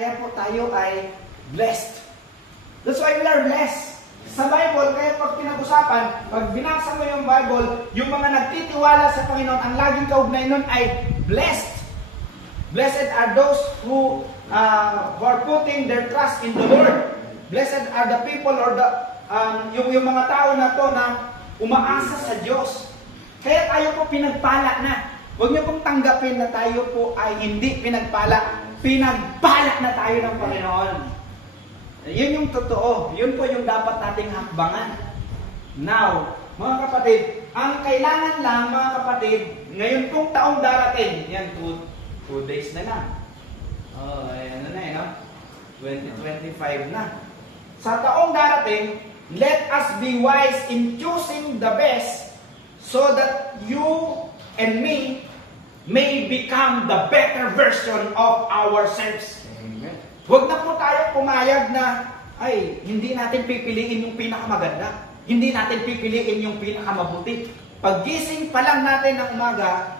Kaya po tayo ay blessed. That's why we are blessed. Sa Bible, kaya pag pinag-usapan, pag binasa mo yung Bible, yung mga nagtitiwala sa Panginoon, ang laging kaugnay nun ay blessed. Blessed are those who are putting their trust in the Lord. Blessed are the people or yung mga tao na to na umaasa sa Diyos. Kaya tayo po pinagpala na. Huwag niyo pong tanggapin na tayo po ay hindi pinagpala. Pinagpala na tayo ng Panginoon. Yun yung totoo. Yun po yung dapat nating hakbangan. Now, mga kapatid, ang kailangan lang mga kapatid, ngayon pong taong darating, yan, 2 days na lang. Oh, ayan na no? 2025 na. Sa taong darating, let us be wise in choosing the best so that you and me may become the better version of ourselves. Amen. Huwag na po tayo pumayag na, ay, hindi natin pipiliin yung pinakamaganda. Hindi natin pipiliin yung pinakamabuti. Paggising pa lang natin ng umaga,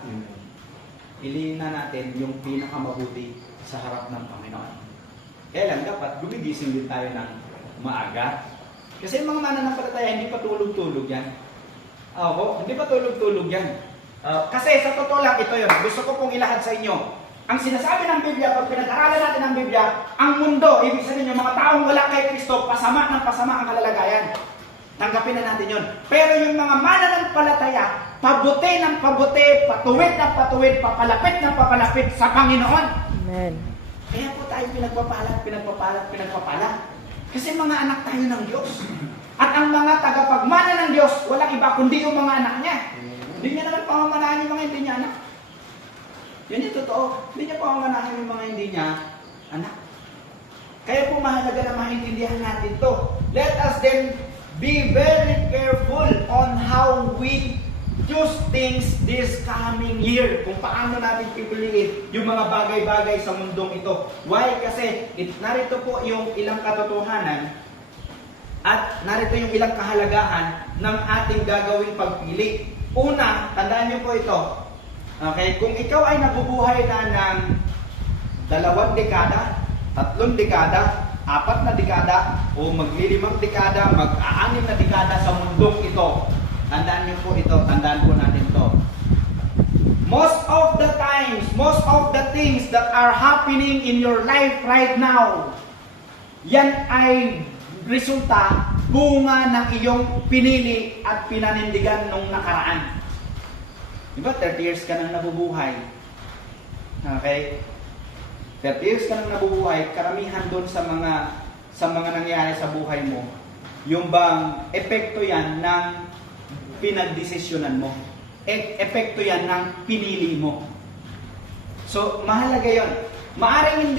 piliin na natin yung pinakamabuti sa harap ng Panginoon. Kaya lang dapat gumigising din tayo ng maaga. Kasi yung mga mananampalataya, hindi pa tulog-tulog yan. Hindi pa tulog-tulog yan. Kasi sa totoo lang, ito yun. Gusto ko pong ilahad sa inyo. Ang sinasabi ng Biblia, pag pinag-aralan natin ng Biblia, ang mundo, ibig sabihin yung mga taong wala kay Kristo, pasama ng pasama ang kalalagayan. Tanggapin na natin yun. Pero yung mga mananampalataya, pabuti ng pabuti, patuwid ng patuwid, papalapit ng papalapit sa Panginoon. Amen. Kaya po tayo pinagpapalat. Kasi mga anak tayo ng Diyos. At ang mga tagapagmana ng Diyos, walang iba kundi yung mga anak niya. Hindi niya naman pamamanahan yung mga hindi niya anak. Yan yung totoo. Hindi niya pamamanahan yung mga hindi niya anak. Kaya po mahalaga na maintindihan natin to. Let us then be very careful on how we choose things this coming year. Kung paano natin pipiliin yung mga bagay-bagay sa mundong ito. Why? Kasi narito po yung ilang katotohanan at narito yung ilang kahalagahan ng ating gagawing pagpili. Una, tandaan niyo po ito. Okay? Kung ikaw ay nabubuhay na ng 2 dekada, 3 dekada, 4 na dekada, o maglilimang dekada, mag-aanim na dekada sa mundong ito, tandaan niyo po ito, tandaan po natin ito. Most of the times, most of the things that are happening in your life right now, yan ay resulta, bunga ng iyong pinili at pinanindigan nung nakaraan. Diba, 30 years ka nang nabubuhay. Okay? 30 years ka nang nabubuhay, karamihan doon sa mga nangyayari sa buhay mo, yung bang epekto yan ng pinagdesisyonan mo. Epekto yan ng pinili mo. So, mahalaga yon. Maaring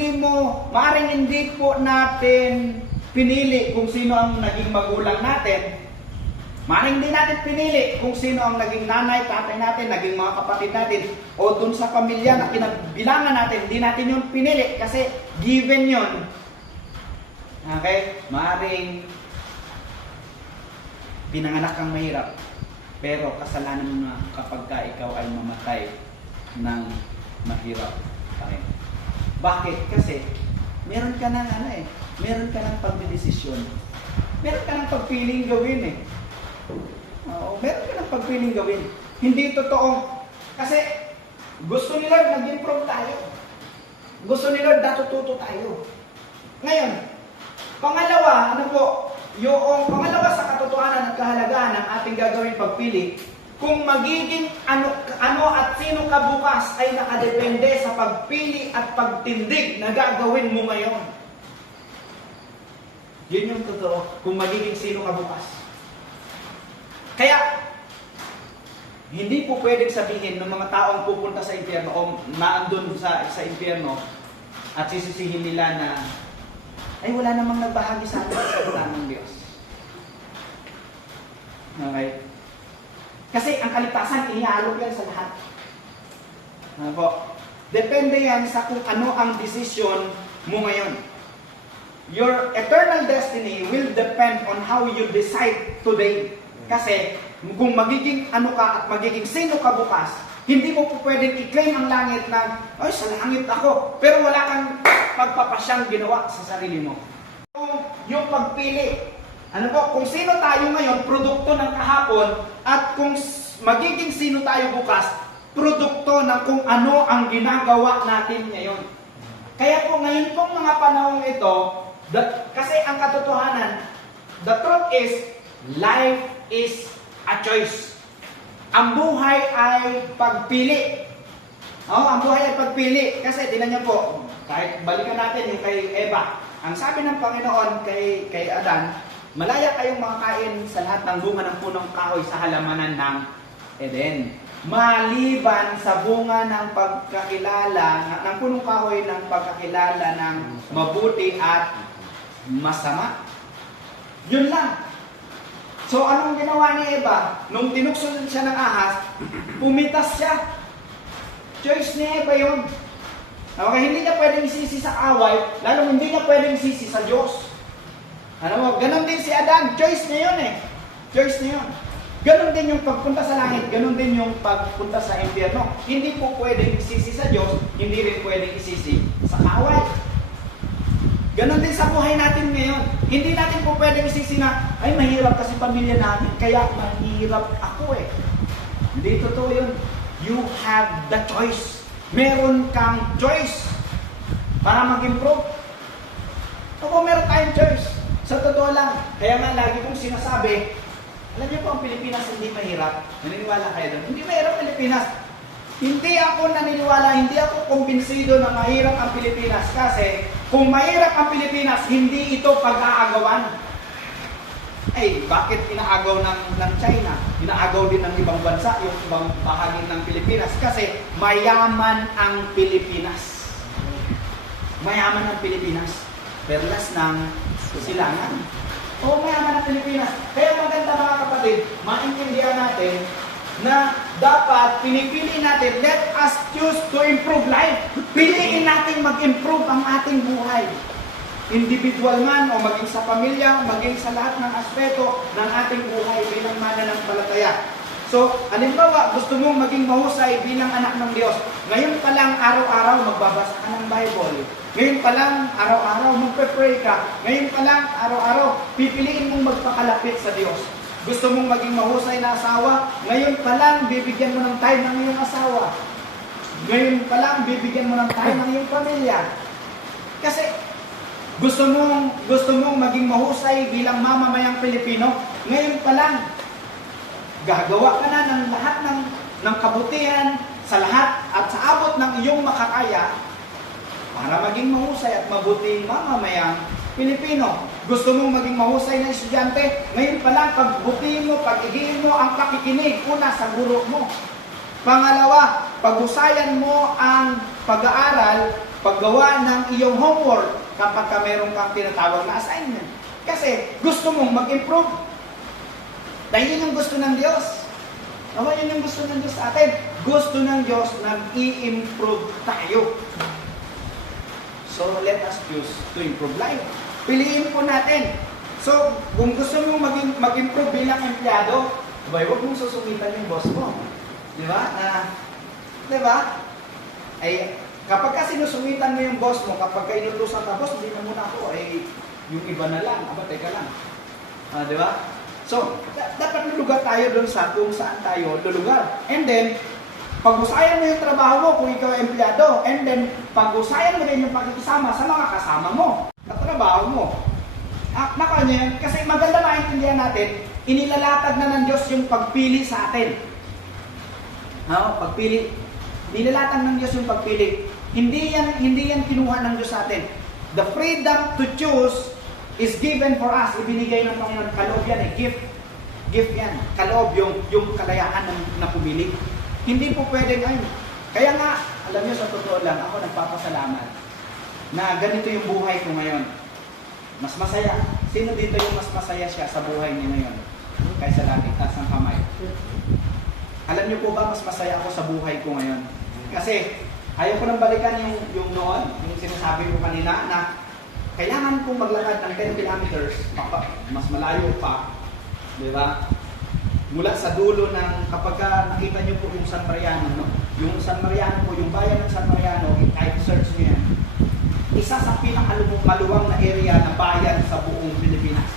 hindi po natin pinili kung sino ang naging magulang natin. Maaring hindi natin pinili kung sino ang naging nanay, tatay natin, naging mga kapatid natin, o dun sa pamilya na kinabilangan natin, hindi natin yun pinili kasi given yun. Okay? Maaring pinanganak kang mahirap, pero kasalanan mo na kapag ka ikaw ay mamatay ng mahirap pa rin. Bakit? Kasi meron ka ng meron ka ng pagdedesisyon. Meron ka ng pagpiling gawin meron ka ng pagpiling gawin. Hindi totoo. Kasi gusto ni Lord nag-improve tayo. Gusto ni Lord natututo tayo. Ngayon, pangalawa, yung pangalawa sa katotohanan at kahalagahan ng ating gagawin pagpili, kung magiging ano at sino ka bukas ay nakadepende sa pagpili at pagtindig na gagawin mo ngayon. Yun yung totoo, kung magiging sino ka bukas. Kaya, hindi po pwedeng sabihin ng mga taong pupunta sa impyerno o naandun sa impyerno at sisisihin nila na ay wala namang nagbahagi sa atin sa salita ng Diyos. Okay? Kasi ang kaligtasan, iniaalok yan sa lahat. Depende yan sa kung ano ang desisyon mo ngayon. Your eternal destiny will depend on how you decide today. Kasi kung magiging ano ka at magiging sino ka bukas, Hindi mo po pwedeng i-claim ang langit na, ay, sa langit ako. Pero wala kang pagpapasyang ginawa sa sarili mo. Yung pagpili. Ano po, kung sino tayo ngayon, produkto ng kahapon, at kung magiging sino tayo bukas, produkto ng kung ano ang ginagawa natin ngayon. Kaya po ngayon pong mga panahong ito, kasi ang katotohanan, the truth is, life is a choice. Ang buhay ay pagpili. Ang buhay ay pagpili. Kasi tinan niyo po, kahit balikan natin yung kay Eva. Ang sabi ng Panginoon kay Adan, malaya kayong makakain sa lahat ng bunga ng punong kahoy sa halamanan ng Eden. Maliban sa bunga ng pagkakilala, ng punong kahoy ng pagkakilala ng mabuti at masama. Yun lang. So, anong ginawa ni Eva? Nung tinukso siya ng ahas, pumitas siya. Choice ni Eva yun. Okay, hindi niya pwedeng isisi sa away, lalo hindi niya pwedeng isisi sa Diyos. Ano mo, ganun din si Adan. Choice niya yun eh. Choice niya yun. Ganun din yung pagpunta sa langit, ganun din yung pagpunta sa impyerno. Hindi po pwedeng isisi sa Diyos, hindi rin pwedeng isisi sa away. Ganon din sa buhay natin ngayon. Hindi natin po pwedeng isisi na, ay mahirap kasi pamilya namin, kaya mahirap ako eh. Hindi totoo yun. You have the choice. Meron kang choice para mag-improve. Ako meron tayong choice. Sa totoo lang. Kaya nga lagi kong sinasabi, alam niyo po ang Pilipinas hindi mahirap. Naniniwala kayo doon? Hindi mahirap Pilipinas. Hindi ako naniniwala, hindi ako kumbinsido na mahirap ang Pilipinas kasi kung mahirap ang Pilipinas, hindi ito pag-aagawan. Ay, bakit inaagaw ng China? Inaagaw din ng ibang bansa, yung ibang bahagi ng Pilipinas kasi mayaman ang Pilipinas. Mayaman ang Pilipinas. Perlas ng silangan. Oo, mayaman ang Pilipinas. Kaya maganda mga kapatid, maintindihan natin na dapat pinipili natin, let us choose to improve life. Piliin natin mag-improve ang ating buhay. Individual man o maging sa pamilya, maging sa lahat ng aspeto ng ating buhay bilang mananampalataya. So, halimbawa, gusto mong maging mahusay bilang anak ng Diyos. Ngayon pa lang araw-araw magbabasa ka ng Bible. Ngayon pa lang araw-araw magpe-pray ka. Ngayon pa lang araw-araw pipiliin mong magpakalapit sa Diyos. Gusto mong maging mahusay na asawa, ngayon pa lang bibigyan mo ng time ng iyong asawa. Ngayon pa lang bibigyan mo ng time ng iyong pamilya. Kasi gusto mong maging mahusay bilang mamamayang Pilipino, ngayon pa lang gagawa ka na ng lahat ng kabutihan sa lahat at sa abot ng iyong makakaya para maging mahusay at mabuting mamamayang Pilipino. Gusto mong maging mahusay na estudyante, ngayon pa lang pagbutihin mo, pag-igihin mo ang pakikinig, una sa guro mo. Pangalawa, pag-usayan mo ang pag-aaral, paggawa ng iyong homework kapag ka meron kang tinatawag na assignment. Kasi gusto mong mag-improve. Dahil yun yung gusto ng Diyos. Yun yung gusto ng Diyos sa atin. Gusto ng Diyos nag-i-improve tayo. So, let us choose to improve life. Piliin po natin. So, kung gusto mong mag-improve bilang empleyado, huwag mong susungitan yung boss mo. Di ba? Di ba? Ay, kapag ka sinusungitan mo yung boss mo, kapag ka inutusan ka, boss, hindi na muna ako, ay yung iba na lang. Teka lang. Di ba? So, dapat lulugar tayo doon sa kung saan tayo lulugar. And then, pag-usayan mo yung trabaho mo kung ikaw ay empleyado. And then, pag-usayan mo rin yung pagkikisama sa mga kasama mo, katrabaho mo. Naka niyo yan, kasi maganda maintindihan natin, inilalatag na ng Diyos yung pagpili sa atin. Pagpili. Nilalatag ng Diyos yung pagpili. Hindi yan kinuha ng Diyos sa atin. The freedom to choose is given for us. Ibinigay ng Panginoon. Kaloob yan eh. Gift yan. Kaloob yung kalayaan na pumili. Hindi po pwedeng ayun. Kaya nga, alam niyo sa totoo lang, ako nagpapasalamat na ganito yung buhay ko ngayon. Mas masaya. Sino dito yung mas masaya siya sa buhay niya ngayon? Kaysa dati, taas ng kamay. Alam niyo po ba, mas masaya ako sa buhay ko ngayon? Kasi, ayaw ko nang balikan yung noon, yung sinasabi ko kanina, na kailangan kong maglakad ng 10 kilometers, mas malayo pa. Di ba? mula sa dulo ng, kapag nakita nyo po yung San Mariano, no? Yung San Mariano po, yung bayan ng San Mariano, kahit search nyo yan, isa sa pinakamaluwang na area na bayan sa buong Pilipinas.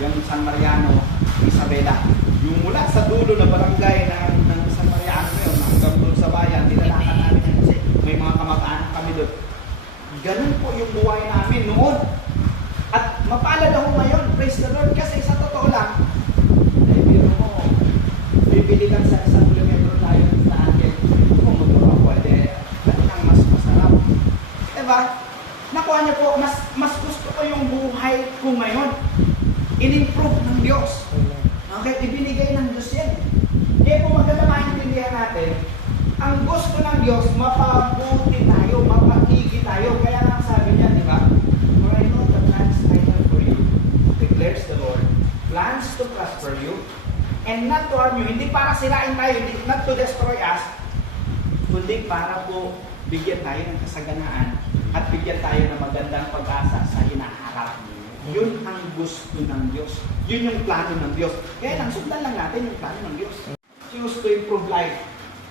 Yung San Mariano, Isabela. Yung mula sa dulo na barangay ng San Mariano yun, hanggang doon sa bayan, nilalakad namin yan kasi may mga kamag-anak kami doon. Ganun po yung buhay namin noon. At mapalad ako ngayon, praise the Lord, kasi sa totoo lang, biro mo, bibili lang sa 1 kilometro tayo sa akin. Kung magpapang pwede, ganun ang mas masarap. Diba? Nakuha niyo po, mas gusto ko yung buhay ko ngayon. In-improve ng Diyos. Okay, ibinigay ng Diyos yan. Kaya kung maganda maintindihan natin, ang gusto ng Diyos, mapabuti tayo, mapatigi tayo. Kaya lang sabi niya, di ba? For I know the plans I have for you, declares the Lord. Plans to prosper you, and not to harm you. Hindi para sirain tayo, not to destroy us, kundi para po bigyan tayo ng kasaganaan at bigyan tayo ng magandang pag-asa sa hinaharap. Yun ang gusto ng Diyos. Yun yung plano ng Diyos. Kaya lang, sundan lang natin yung plano ng Diyos. Choose to improve life.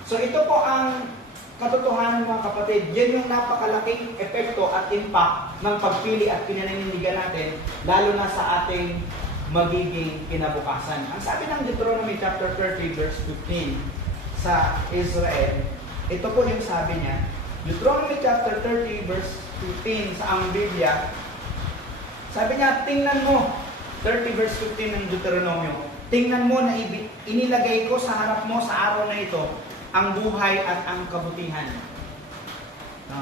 So ito po ang katotohanan mga kapatid. Yan yung napakalaking epekto at impact ng pagpili at pinaninindigan natin, lalo na sa ating magiging kinabukasan. Ang sabi ng Deuteronomy chapter 30 verse 15 sa Israel, ito po yung sabi niya. Deuteronomy chapter 30 verse 15 sa ang Biblia, sabi niya, tingnan mo, 30 verse 15 ng Deuteronomy, tingnan mo na inilagay ko sa harap mo sa araw na ito ang buhay at ang kabutihan.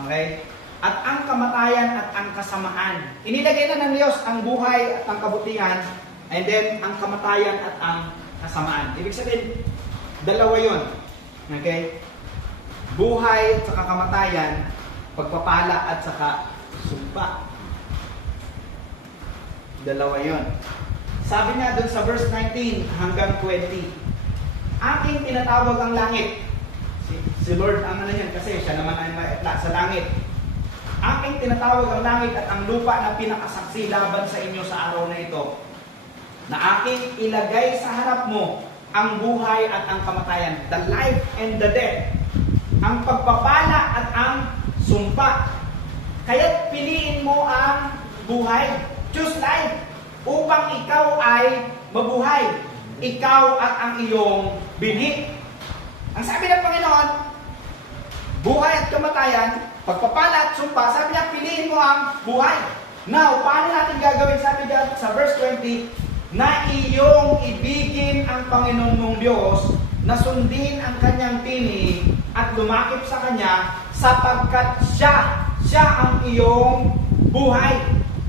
Okay? At ang kamatayan at ang kasamaan. Inilagay na ng Diyos ang buhay at ang kabutihan, and then ang kamatayan at ang kasamaan. Ibig sabihin, dalawa yun. Okay? Buhay at saka kamatayan, pagpapala at saka sumpa. Dalawa yun. Sabi niya dun sa verse 19 hanggang 20, aking tinatawag ang langit. Si Lord ang ano yan kasi siya naman ay maitla sa langit. Aking tinatawag ang langit at ang lupa na pinakasaksi laban sa inyo sa araw na ito, na aking ilagay sa harap mo ang buhay at ang kamatayan, the life and the death, ang pagpapala at ang sumpa. Kaya't piliin mo ang buhay, choose life, upang ikaw ay mabuhay, ikaw at ang iyong binhi. Ang sabi ng Panginoon, buhay at kamatayan, pagpapala at sumpa, sabi niya, piliin mo ang buhay. Now, paano natin gagawin? Sabi niya sa verse 20, na iyong ibigin ang Panginoon mong Diyos, na sundin ang kanyang tinig at lumakip sa kanya, sapagkat siya ang iyong buhay.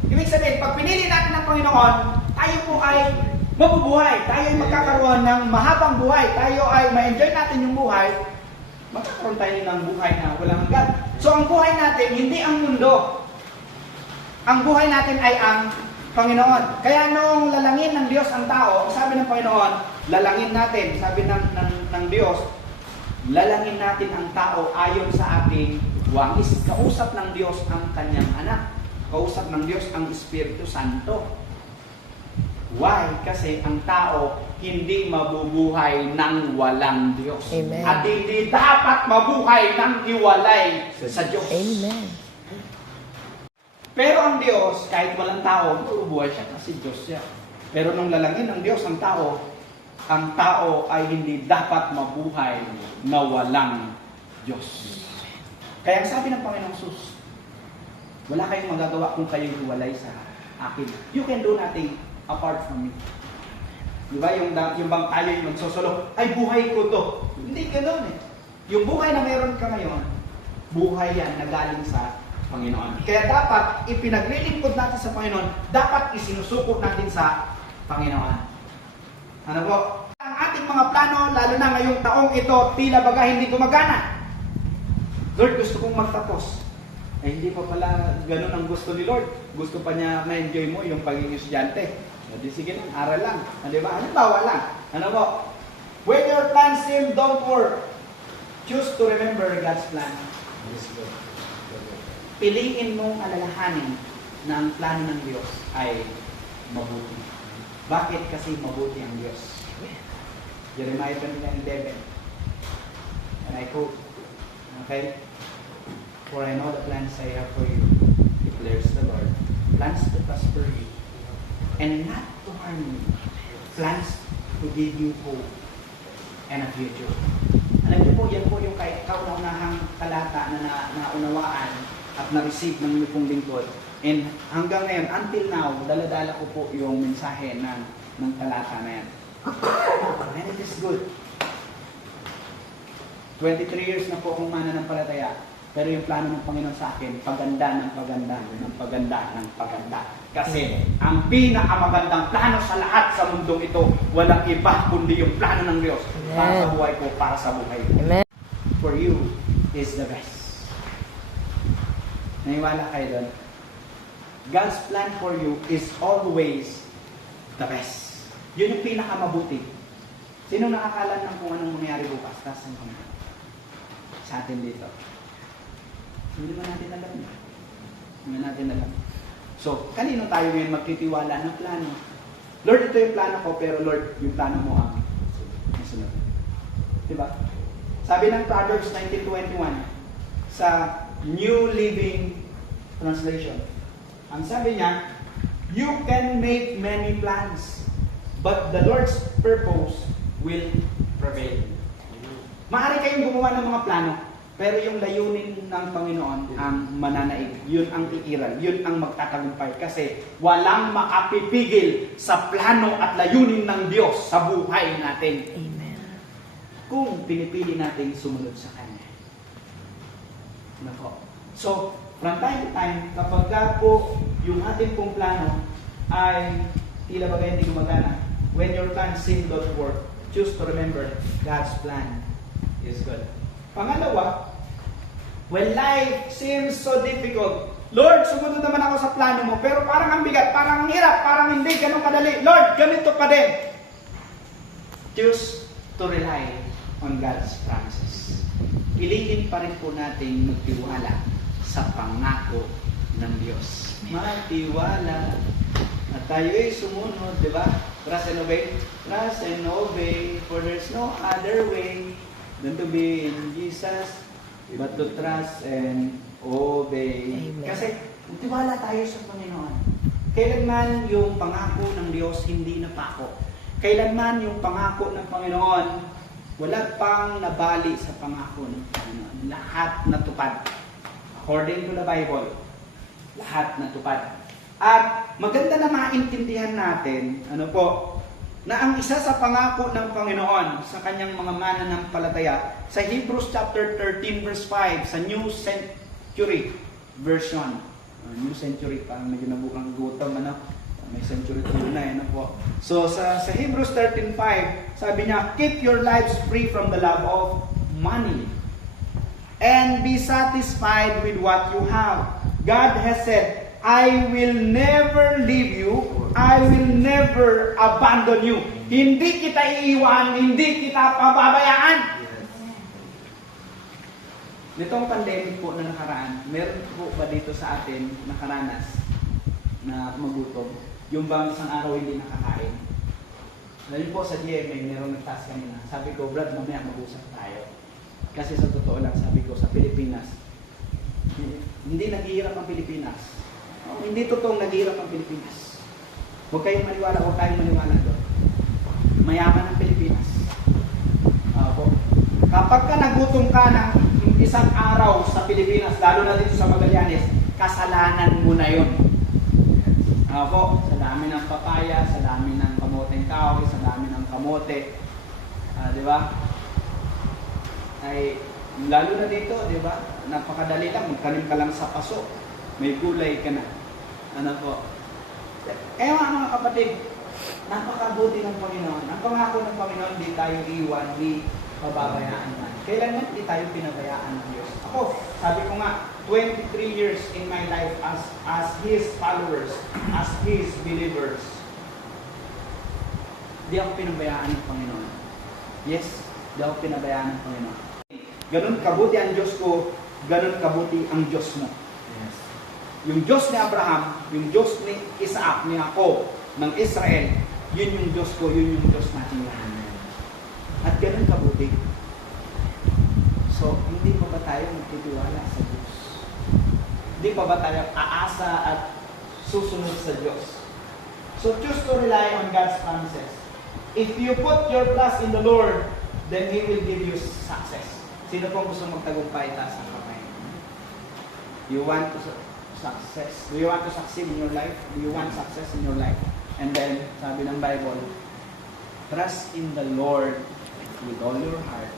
Ibig sabihin, pag pinili natin ng Panginoon, tayo po ay mabubuhay. Tayo ay magkakaroon ng mahabang buhay. Tayo ay ma-enjoy natin yung buhay. Magkakaroon tayo ng buhay na walang hanggan. So, ang buhay natin, hindi ang mundo. Ang buhay natin ay ang Panginoon. Kaya noong lalangin ng Diyos ang tao, sabi ng Panginoon, lalangin natin. Sabi ng Diyos, lalangin natin ang tao ayon sa ating wangis. Kausap ng Diyos ang kanyang anak. Kausap ng Diyos ang Espiritu Santo. Why? Kasi ang tao hindi mabubuhay ng walang Diyos. Amen. At hindi dapat mabuhay ng hiwalay sa Diyos. Amen. Pero ang Diyos, kahit walang tao, mabubuhay siya kasi Diyos siya. Pero nung lalangin ng Diyos ang tao ay hindi dapat mabuhay na walang Diyos. Kaya ang sabi ng Panginoong Sus, wala kayong magagawa kung kayo hiwalay sa akin. You can do nothing apart from me. Diba? Yung bang tayo yung magsosolok, ay buhay ko to. Hindi ganoon eh. Yung buhay na meron ka ngayon, buhay yan na galing sa Panginoon. Kaya dapat ipinaglilingkod natin sa Panginoon, dapat isinusuko natin sa Panginoon. Ano po? Ang ating mga plano, lalo na ngayong taong ito, tila baga hindi gumagana. Lord, gusto kong magtapos. Eh, hindi pa pala ganun ang gusto ni Lord. Gusto pa niya ma-enjoy mo yung pagiging estudyante. Di sige lang, aral lang. Diba? Halimbawa lang. Ano po? When your plans seem don't work, choose to remember God's plan. Piliin mong alalahanin na ang plano ng Diyos ay mabuti. Bakit? Kasi mabuti ang Diyos. Jeremiah 29:11. And I quote, okay? For I know the plans I have for you, declares the Lord. Plans to prosper you, and not to harm you. Plans to give you hope and a future. Alam niyo po, yan po yung kauna-unahang talata na naunawaan at na-receive ng inyong pong lingkod. And hanggang ngayon, until now, dala-dala ko po yung mensahe ng talata na yan. And it is good. 23 years na po akong mananampalataya. Pero yung plano ng Panginoon sa akin, paganda ng paganda, ng paganda, ng paganda. Kasi ang pinakamagandang plano sa lahat sa mundong ito, walang iba kundi yung plano ng Diyos. Para sa buhay ko, para sa buhay ko. Amen. For you is the best. Naniwala kayo doon? God's plan for you is always the best. Yun yung pinakamabuti. Sino nakakala ng kung anong mangyayari bukas? Kasi sa atin dito. Hindi naman natin alam. Hindi natin alam. So, kanino tayo ngayon magtitiwala ng plano? Lord, ito yung plano ko, pero Lord, yung plano mo ang sunod. Diba? Sabi ng Proverbs 19:21 sa New Living Translation, ang sabi niya, you can make many plans, but the Lord's purpose will prevail. Maaari kayong gumawa ng mga plano, pero yung layunin ng Panginoon ang mananaig. Yun ang iiral. Yun ang magtatagumpay. Kasi walang makapipigil sa plano at layunin ng Diyos sa buhay natin. Amen. Kung pinipili natin sumunod sa Kanya. Nako. So, from time to time, kapag po yung ating pong plano ay tila bagay hindi gumagana, when your plan seems not work, choose to remember God's plan is good. Pangalawa, when life seems so difficult, Lord, sumunod naman ako sa plano mo, pero parang ang bigat, parang ang hirap, parang hindi ganun kadali. Lord, ganito pa din. Choose to rely on God's promises. Piliin pa rin po natin magtiwala sa pangako ng Diyos. Magtiwala at tayo'y sumunod, di ba? Trust and obey. Trust and obey, for there's no other way than to be in Jesus, but to trust and obey. Amen. Kasi tiwala tayo sa Panginoon. Kailanman yung pangako ng Diyos hindi napako. Kailanman yung pangako ng Panginoon wala pang nabali sa pangako ng Panginoon. Lahat natupad. According to the Bible, lahat natupad. At maganda na maintindihan natin, na ang isa sa pangako ng Panginoon sa kanyang mga mananampalataya sa Hebrews chapter 13 verse 5 sa New Century Version. New Century, parang medyo nabukang gutom, may century na So sa Hebrews 13:5, sabi niya, keep your lives free from the love of money and be satisfied with what you have. God has said, I will never leave you, I will never abandon you. Hindi kita iiwan, hindi kita pababayaan. Nitong pandemic po na nakaraan, meron po ba dito sa atin nakaranas na magutom? Yung bang isang araw hindi nakakain? Dahil po sa GMA, merong nagtaas kanina. Sabi ko, Brad, mamaya mag-usap tayo. Kasi sa totoo lang, sabi ko, sa Pilipinas, hindi naghihirap ang Pilipinas. Hindi totoong naghihirap ang Pilipinas. Huwag kayong maniwala, huwag kayong maniwala doon. Mayaman ang Pilipinas. Kapag ka nagutom ka ng isang araw sa Pilipinas, lalo na dito sa Magallanes, kasalanan mo na yun. Sa dami ng papaya, sa dami ng kamoteng kahoy, sa dami ng kamote. Di ba? Ay, lalo na dito, di ba? Napakadali lang, magtanim ka lang sa paso. May gulay ka na. Mga kapatid, napakabuti ng Panginoon. Ang pangako ng Panginoon, hindi tayo iwan, hindi pababayaan man. Kailangan hindi tayo pinabayaan ng Diyos. Ako, sabi ko nga, 23 years in my life as His followers, as His believers. Hindi ako pinabayaan ng Panginoon. Yes, hindi ako pinabayaan ng Panginoon. Ganun kabuti ang Diyos ko, ganun kabuti ang Diyos mo. Yes. Yung Diyos ni Abraham, yung Diyos ni Isaac, ni Jacob, ng Israel, yun yung Diyos ko, yun yung Diyos natin lahat. At ganun kabuti. So, hindi pa ba tayo magtitiwala sa Diyos? Hindi pa ba tayo aasa at susunod sa Diyos? So, choose to rely on God's promises. If you put your trust in the Lord, then He will give you success. Sino pong gusto magtagumpay? Taas ang kamay. You want to success? Do you want to succeed in your life? Do you want success in your life? And then, sabi ng Bible, trust in the Lord with all your heart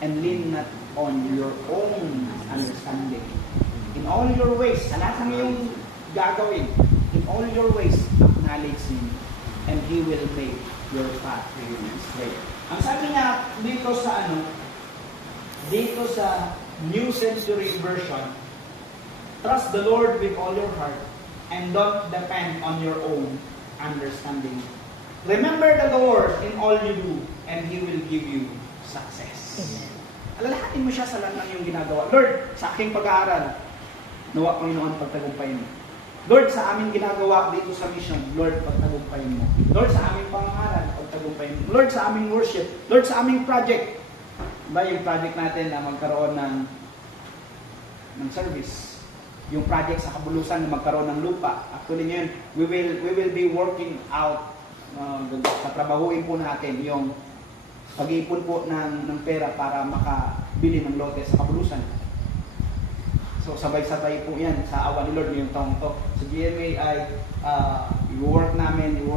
and lean not on your own understanding. In all your ways, sa lahat ng iyong gagawin, in all your ways, acknowledge Him and He will make your path straight. Ang sabi niya dito sa New Century Version, trust the Lord with all your heart and don't depend on your own understanding. Remember the Lord in all you do and He will give you success. Alalahanin mo siya sa lahat ng iyong ginagawa. Lord, sa aking pag-aaral, nawa Panginoon pagtagumpayin mo. Lord, sa aming ginagawa dito sa mission, Lord, pagtagumpayin mo. Lord, sa aming pangaral, pagtagumpayin mo. Lord, sa aming worship. Lord, sa aming project. Ba yung project natin na magkaroon ng service. Yung project sa Kabulusan na magkaroon ng lupa. Actually ngayon, we will be working out sa trabahuin po natin yung pag-iipon po ng pera para makabili ng lote sa Kabulusan. So sabay-sabay po yan sa awa ni Lord ngayong taong to. Sa GMA ay i-work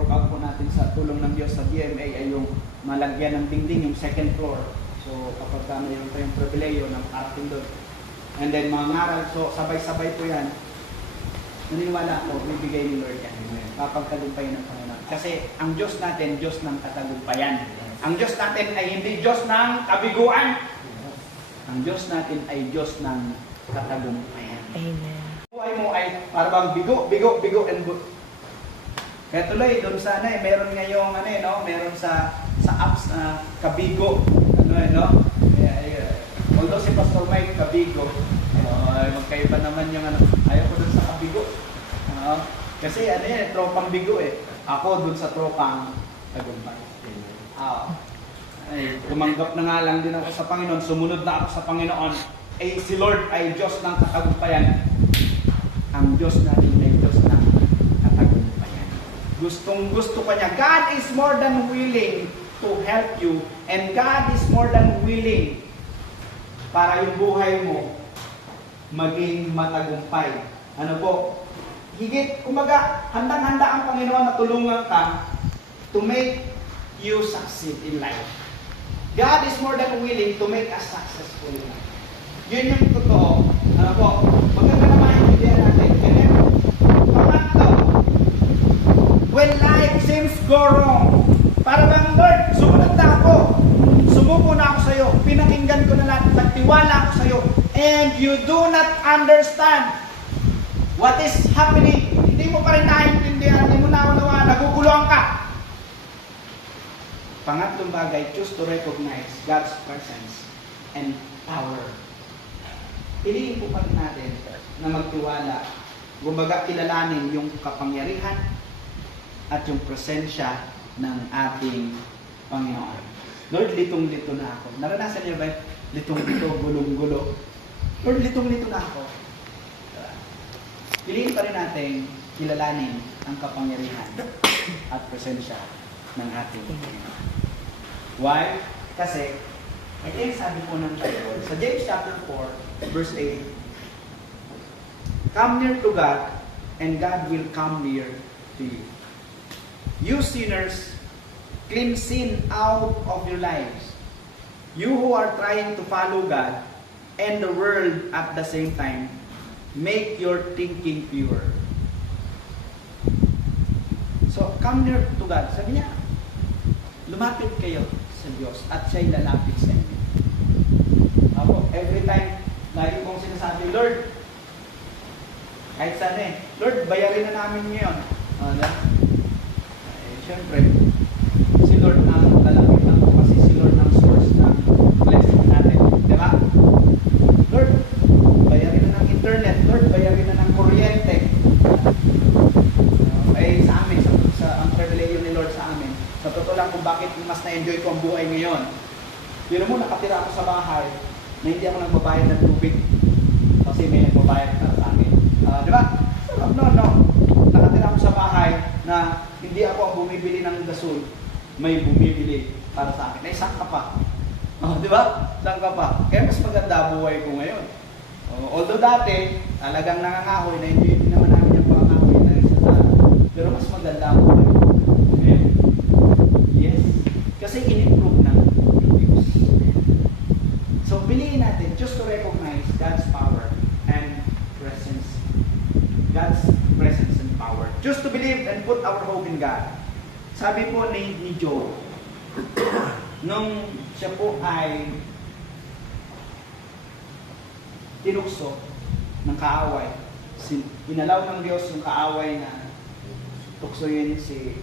out po natin sa tulong ng Diyos sa GMA ay yung malagyan ng dingding, yung second floor. So kapag mayroon tayong pribileyo ng parating doon. And then mga ngaral, so sabay-sabay po yan. Naniniwala ako, bibigay ni Lord yan. Papagtagumpayan ng Panginoon. Kasi ang Diyos natin, Diyos ng katagumpayan. Ang Diyos natin ay hindi Diyos ng kabiguan. Ang Diyos natin ay Diyos ng katagumpayan. Amen. Buhay mo ay parang bigo, and good. Kaya tuloy, doon sana meron ngayong meron sa apps na kabigo. Although si Pastor Mike kabigo, magkaiba naman yung ayaw ko doon sa kabigo. Kasi tropang bigo eh. Ako doon sa tropang tagumpay. Tumanggap na nga lang din ako sa Panginoon, sumunod na ako sa Panginoon. Si Lord ay Diyos ng katagumpayan. Ang Diyos natin ay Diyos ng katagumpayan. Gustong-gusto pa niya. God is more than willing to help you and God is more than willing para yung buhay mo maging matagumpay. Higit, kumbaga, handang-handa ang Panginoon na tulungan ka to make you succeed in life. God is more than willing to make us successful in life. Yun yung totoo. Maganda na maintindihan natin. Pangatlo, when life seems go wrong, para bang Lord, sumunod na ako. Sumuko na ako sa iyo. Pinakinggan ko na lahat. Nagtiwala ako sa iyo. And you do not understand what is happening. Hindi mo pa rin naiintindihan. Hindi mo naunawa. Naguguluhan ka. Pangatlong bagay, choose to recognize God's presence and power. Piliin po pa rin natin na magtiwala. Kumbaga, kilalanin yung kapangyarihan at yung presensya ng ating Panginoon. Lord, litong-lito na ako. Naranasan niyo ba? Litong-lito, gulong-gulo. Lord, litong-lito na ako. Piliin pa rin natin kilalanin ang kapangyarihan at presensya ng ating Panginoon. Why? Kasi, ito yung sabi po ng Bible. Sa James chapter 4, verse 8, come near to God, and God will come near to you. You sinners, clean sin out of your lives. You who are trying to follow God and the world at the same time, make your thinking pure. So, come near to God. Sabi niya, lumapit kayo sa Diyos at siya'y lalapit sa inyo. Every time, lagi kong sinasabi, Lord, kahit saan Lord, bayarin na namin ngayon. Siyempre, si Lord ang lalapit lang kasi si Lord ang source ng blessing natin. Diba? Lord, bayarin na ng internet. Lord, bayarin na ng kuryente. Sa amin, ang privilege ni Lord sa amin. Sa totoo lang kung bakit mas na-enjoy ko ang buhay ngayon. Pero mo, nakatira ako sa bahay na hindi ako nagbabayad ng tubig. Kasi may nagbabayad para sa akin. Di ba? No. Nakatira ako sa bahay na hindi ako ang bumibili ng gasol. May bumibili para sa akin. Ay, saan ka pa? Di ba? Saan ka pa? Kaya mas maganda buhay ko ngayon. Although dati, talagang nangangahoy na hindi naman namin yung pangangahoy na isa sa pero mas maganda ang buhay ko. Okay? Yes. Kasi in-improve ng Diyos. So, piliin natin just to recognize God's power and presence. God's presence and power. Just to believe and put our hope in God. Sabi po ni Job, nung siya po ay tinukso ng kaaway, inalaw ng Diyos yung kaaway na tuksoyin si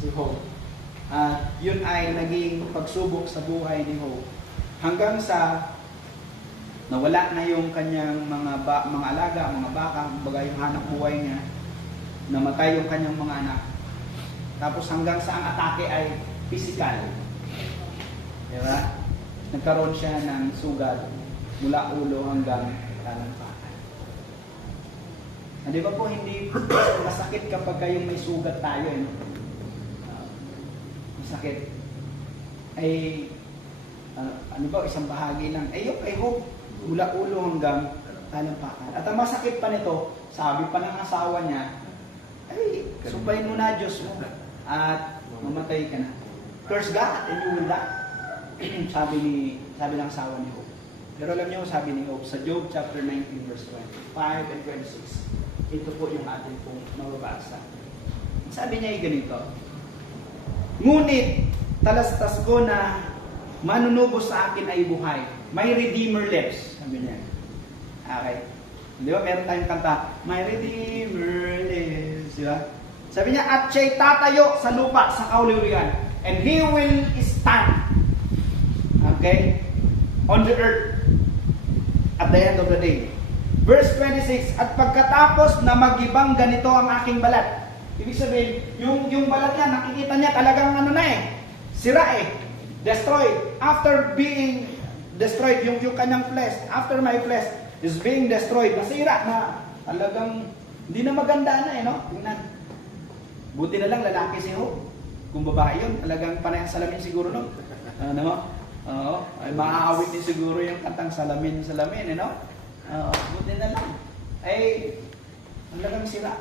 Job. At yun ay naging pagsubok sa buhay ni Job. Hanggang sa nawala na yung kanyang mga alaga, mga baka, bagay yung hanap buhay niya, namatay yung kanyang mga anak. Tapos hanggang sa ang atake ay physical. Diba? Nagkaroon siya ng sugat mula ulo hanggang talampakan. Di ba po, hindi masakit kapag kayong may sugat tayo. Masakit. Ay, ano ba, isang bahagi lang. Ay, hope, mula ulo hanggang talampakan. At ang masakit pa nito, sabi pa ng asawa niya, ay, sumpahin mo na Diyos mo at mamatay ka na. Curse God and you will die. sabi ng asawa ni Job. Pero alam niyo, sabi ni Job sa Job chapter 19 verse 25 and 26. Ito po yung atin pong mababasa. Sabi niya ay ganito. Ngunit talastas ko na manunubo sa akin ay buhay. My Redeemer lives. Sabi niya. Okay. Di ba? Meron tayong kanta. My Redeemer lives. Di ba? Sabi niya, at siya'y tatayo sa lupa, sa kaulirian. And He will stand. Okay? On the earth. At the end of the day. Verse 26, at pagkatapos na magibang ganito ang aking balat. Ibig sabihin, yung balat niya, nakikita niya talagang sira destroyed. After being destroyed, yung kanyang flesh, after my flesh is being destroyed, nasira na talagang hindi na maganda na no? Tingnan. Buti na lang lalaki si Job. Kung babae yun, talagang panayang salamin siguro no? Ano mo? Oo, ay maaawit din siguro yung kantang salamin, no? Buti na lang. Ay, talagang sira.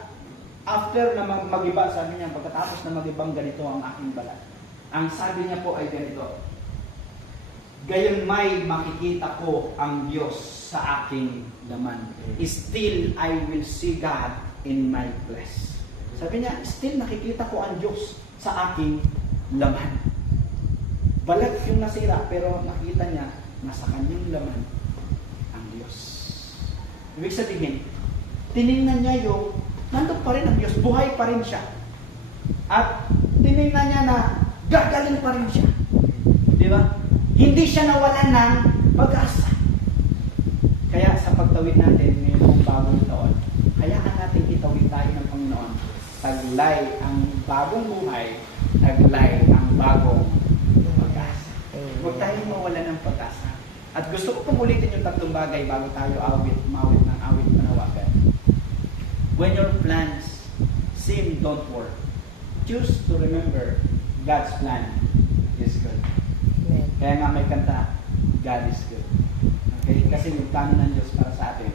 After na magiba, sabi niya, pagkatapos na magibang ganito ang aking balat. Ang sabi niya po ay ganito, gayon may makikita ko ang Diyos sa aking laman. Still, I will see God in my flesh. Sabi niya, still nakikita ko ang Diyos sa aking laman. Balat yung nasira, pero nakita niya, nasa kanyang laman ang Diyos. Ibig sabihin, tinignan niya yung, nandun pa rin ang Diyos, buhay pa rin siya. At tinignan niya na, gagaling pa rin siya. Di ba? Hindi siya nawalan ng pag-asa. Kaya sa pagtawid natin ngayong bagong taon, hayaan natin itawid tayo ng Panginoon. Taglay ang bagong buhay, taglay ang bagong pag-asa. Huwag tayong mawalan ng pag-asa. At gusto ko pong ulitin yung tatlong bagay bago tayo mawit ng awit panawagan. When your plans seem don't work, choose to remember God's plan is good. Amen. Kaya nga may kanta, God is good. Okay? Kasi yung plano ng Diyos para sa atin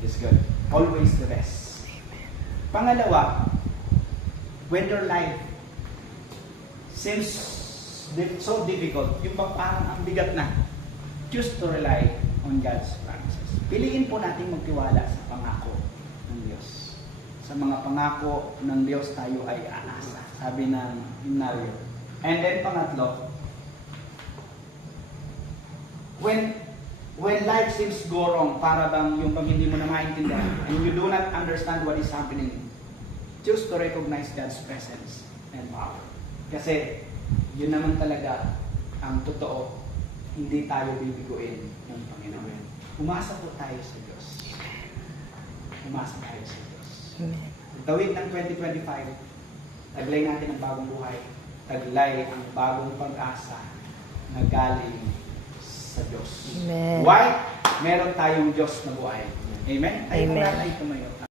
is good. Always the best. Amen. Pangalawa, when your life seems so difficult, yung parang ang bigat na, choose to rely on God's promises. Piliin po natin magtiwala sa pangako ng Diyos. Sa mga pangako ng Diyos tayo ay aasa. Sabi ng hymnal. And then pangatlo, when life seems go wrong, para bang yung pag hindi mo na maintindihan, and you do not understand what is happening, choose to recognize God's presence and power. Kasi yun naman talaga ang totoo. Hindi tayo bibiguin ng Panginoon. Umasa po tayo sa Diyos. Umasa tayo sa Diyos. Tawid ng 2025, taglay natin ang bagong buhay. Taglay ang bagong pag-asa na galing sa Diyos. Amen. Why? Meron tayong Diyos na buhay. Amen? Ay, Amen. wala tayo tumayo.